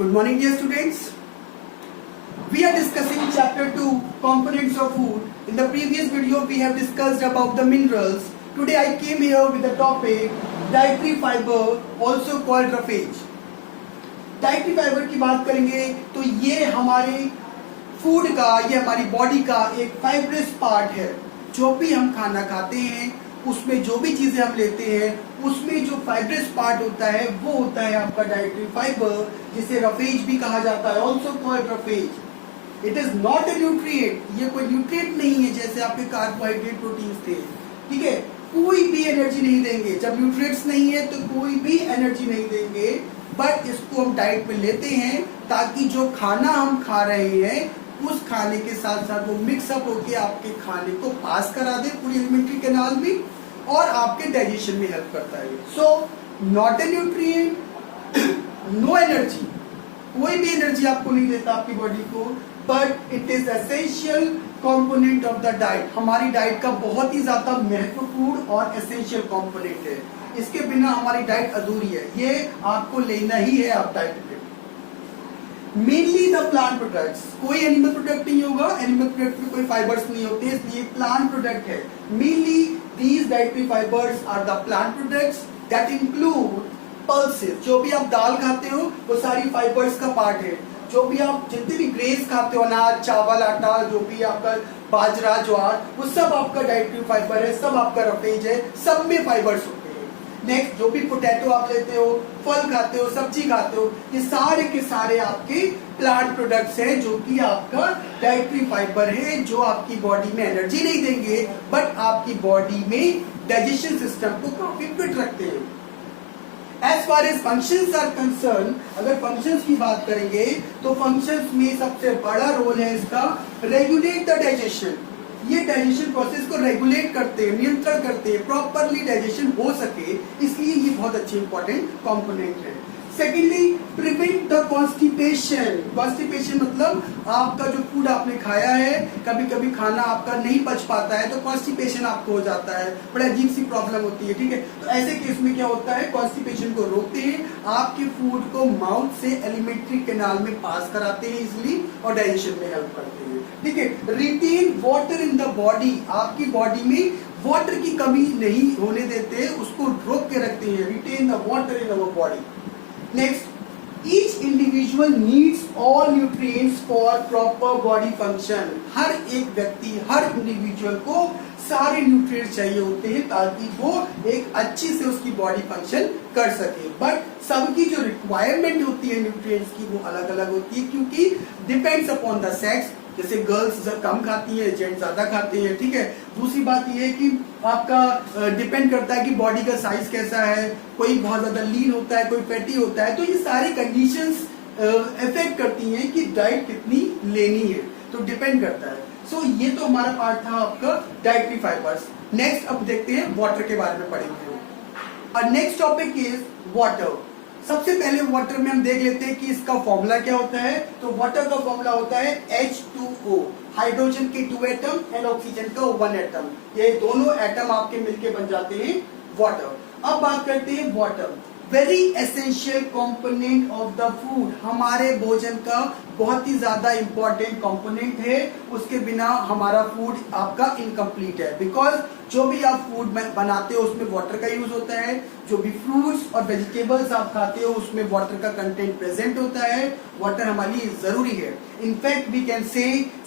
Good morning, dear students. We are discussing chapter 2, components of food. In the previous video, we have discussed about the minerals. Today I came here with the topic dietary fiber, also called roughage. Dietary fibre की बात करेंगे तो ये हमारे food का, ये हमारी body का एक फाइब्रस पार्ट है। जो भी हम खाना खाते हैं उसमें जो भी चीजें हम लेते हैं उसमें जो फाइब्रस पार्ट होता है वो होता है आपका डाइटरी फाइबर, जिसे रफेज भी कहा जाता है, also called roughage. It is not a nutrient, ये कोई न्यूट्रिएंट नहीं है जैसे आपके कार्बोहाइड्रेट प्रोटीन थे, ठीक है। कोई भी एनर्जी नहीं देंगे, जब न्यूट्रिएंट्स नहीं है तो कोई भी एनर्जी नहीं देंगे, बट इसको हम डाइट में लेते हैं ताकि जो खाना हम खा रहे हैं उस खाने के साथ साथ वो मिक्सअप होके आपके खाने को पास करा दे पूरी एलिमेंट्री कैनाल में और आपके डाइजेशन में हेल्प करता है। So not a nutrient, no energy, कोई भी एनर्जी आपको नहीं देता आपकी बॉडी को, but it is essential component of the diet. हमारी डाइट का बहुत ही ज्यादा महत्वपूर्ण और एसेंशियल कंपोनेंट है, इसके बिना हमारी डाइट अधूरी है, ये आपको लेना ही है आप डाइट में। मेनली द प्लांट प्रोडक्ट्स, कोई एनिमल प्रोडक्ट नहीं होगा, एनिमल प्रोडक्ट में कोई फाइबर्स नहीं होते, इसलिए प्लांट प्रोडक्ट है। Mainly these dietary fibres are the plant products that include pulses. जो भी आप दाल खाते हो वो सारी फाइबर्स का पार्ट है। जो भी आप जितने भी ग्रेन्स खाते हो, अनाज, चावल, आटा, जो भी आपका बाजरा, ज्वार, वो सब आपका डाइटरी फाइबर है, सब आपका रफेज है, सब में फाइबर्स होते हैं। नेक्स्ट, जो भी पोटैटो आप लेते हो, फल खाते हो, सब्जी खाते हो, ये सारे के सारे आपके प्लांट प्रोडक्ट्स हैं जो कि आपका डाइटरी फाइबर है, जो आपकी बॉडी में एनर्जी नहीं देंगे बट आपकी बॉडी में डाइजेशन सिस्टम को काफी फिट रखते हैं। As far as functions are concerned, अगर functions की बात करेंगे तो functions में सबसे बड़ा रोल है इसका रेगुलेट द डाइजेशन। ये डाइजेशन प्रोसेस को रेगुलेट करते हैं, नियंत्रण करते हैं, प्रॉपरली डाइजेशन हो सके, इसलिए ये बहुत अच्छी इंपॉर्टेंट कंपोनेंट है। Secondly, prevent the constipation. Constipation मतलब आपका जो फूड आपने खाया है, कभी कभी खाना आपका नहीं पच पाता है तो कॉन्स्टिपेशन आपको हो जाता है, बड़ा अजीब सी प्रॉब्लम होती है, ठीक है। तो ऐसे केस में क्या होता है, कॉन्स्टिपेशन को रोकते हैं, आपके फूड को माउथ से एलिमेंट्री कैनाल में पास कराते हैं इजिली और डाइजेशन में हेल्प करते हैं, ठीक है। Retain water in the body, आपकी बॉडी में वाटर की कमी नहीं होने देते, उसको रोक के रखते हैं। Retain the water in our body. Next, each individual needs all nutrients for proper body function. हर एक व्यक्ति, हर इंडिविजुअल को सारे न्यूट्रिएंट्स चाहिए होते हैं ताकि वो एक अच्छी से उसकी बॉडी फंक्शन कर सके, बट सबकी जो रिक्वायरमेंट होती है न्यूट्रिएंट्स की वो अलग अलग होती है, क्योंकि डिपेंड्स अपॉन द सेक्स। जैसे गर्ल्स कम खाती है, जेंट्स ज्यादा खाते हैं, ठीक है। दूसरी बात यह है कि आपका डिपेंड करता है कि बॉडी का साइज कैसा है, कोई बहुत ज्यादा लीन होता है, कोई फैटी होता है, तो ये सारी कंडीशंस इफेक्ट करती हैं कि डाइट कितनी लेनी है, तो डिपेंड करता है। सो ये तो हमारा पार्ट था आपका डाइटरी फाइबर्स। नेक्स्ट अब देखते हैं वाटर के बारे में पढ़ेंगे। Next topic is water. सबसे पहले वाटर में हम देख लेते हैं कि इसका फॉर्मूला क्या होता है। तो वाटर का फॉर्मूला होता है H2O, हाइड्रोजन के 2 एटम एंड ऑक्सीजन का 1 एटम, ये दोनों एटम आपके मिलके बन जाते हैं वाटर। अब बात करते हैं water, very essential component of the food, हमारे भोजन का बहुत ही ज्यादा इंपॉर्टेंट कंपोनेंट है, उसके बिना हमारा फूड आपका इनकम्प्लीट है। बिकॉज जो भी आप फूड बनाते हो उसमें वाटर का यूज होता है, जो भी फ्रूट्स और वेजिटेबल्स आप खाते हो उसमें वाटर का कंटेंट प्रेजेंट होता है, वाटर हमारे लिए जरूरी है। In fact we can say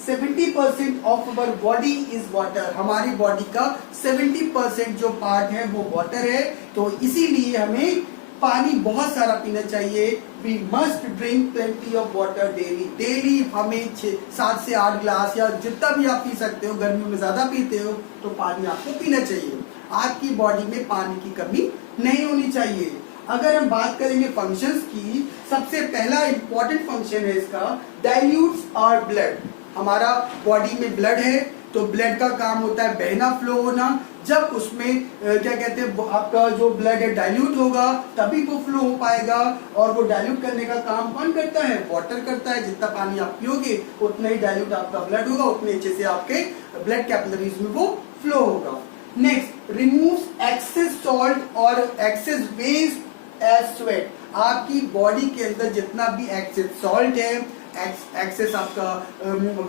70% of our body is water, हमारी बॉडी का 70% जो पार्ट है वो वाटर है, तो इसीलिए हमें पानी बहुत सारा पीना चाहिए। We must drink plenty of water daily. Daily हमें 7 से 8 ग्लास या जितना भी आप पी सकते हो, गर्मियों में ज्यादा पीते हो तो पानी आपको पीना चाहिए। आपकी बॉडी में पानी की कमी नहीं होनी चाहिए। अगर हम बात करेंगे फंक्शंस की, सबसे पहला इंपॉर्टेंट फंक्शन है इसका डाइल्यूट्स आवर ब्लड। हमारा बॉडी में ब्लड है तो ब्लड का काम होता है बहना, फ्लो होना। जब उसमें क्या कहते हैं, आपका जो ब्लड है डाइल्यूट होगा तभी वो फ्लो हो पाएगा, और वो डाइल्यूट करने का काम कौन करता है, वाटर करता है। जितना पानी आप पियोगे उतना ही डाइल्यूट आपका ब्लड होगा, उतने अच्छे से आपके ब्लड कैपिलरीज में वो फ्लो होगा। नेक्स्ट, रिमूव्स एक्सेस सॉल्ट और एक्सेस वेस्ट एज स्वेट। आपकी बॉडी के अंदर जितना भी एक्सेस सॉल्ट है, एक्सेस आपका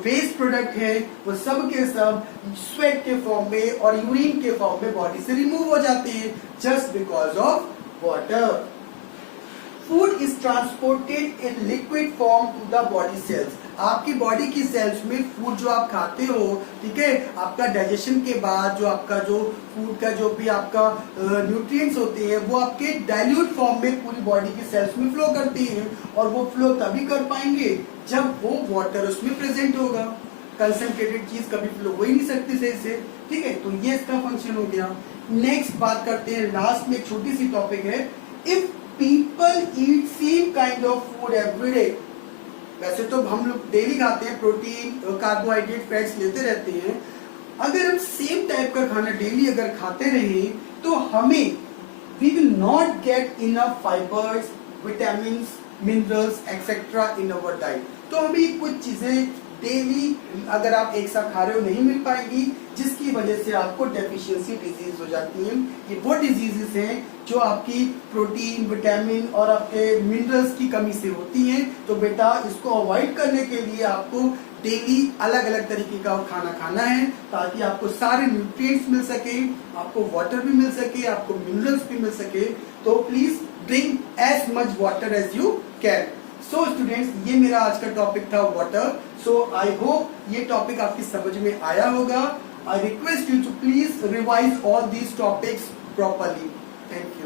वेस्ट प्रोडक्ट है, वो सब के सब स्वेट के फॉर्म में और यूरिन के फॉर्म में बॉडी से रिमूव हो जाते हैं just because of water. Food is transported in liquid form to the body cells. आपकी बॉडी की सेल्स में फूड जो आप खाते हो, ठीक है, आपका डाइजेशन के बाद जो आपका जो फूड का जो भी आपका न्यूट्रिएंट्स होते हैं वो आपके डाइल्यूट फॉर्म में पूरी बॉडी की सेल्स में फ्लो करते हैं और वो फ्लो तभी कर पाएंगे जब वो वाटर उसमें प्रेजेंट होगा. कंसंट्रेटेड चीज कभी फ्लो हो ही नहीं सकती सही से, ठीक है. तो ये इसका फंक्शन हो गया. नेक्स्ट बात करते हैं, लास्ट में एक छोटी सी टॉपिक है. If people eat same kind of food every day, वैसे तो हम लोग डेली खाते हैं, प्रोटीन कार्बोहाइड्रेट फैट्स लेते रहते हैं. अगर हम सेम टाइप का खाना डेली अगर खाते रहे तो हमें we will not get enough fibres, vitamin, minerals etcetera in our diet. तो हमें कुछ चीजें डेली अगर आप एक साथ खा रहे हो नहीं मिल पाएगी, जिसकी वजह से आपको डेफिशिएंसी डिजीज हो जाती है. ये वो डिजीजेस हैं जो आपकी प्रोटीन, विटामिन और आपके मिनरल्स की कमी से होती हैं. तो बेटा इसको अवॉइड करने के लिए आपको डेली अलग अलग तरीके का खाना खाना है ताकि आपको सारे न्यूट्रिएंट्स मिल सके, आपको वाटर भी मिल सके, आपको मिनरल्स भी मिल सके. तो please drink as much water as you can. So students, ये मेरा आज का टॉपिक था वाटर. सो आई होप ये टॉपिक आपकी समझ में आया होगा. I request you to please revise all these topics properly. Thank you.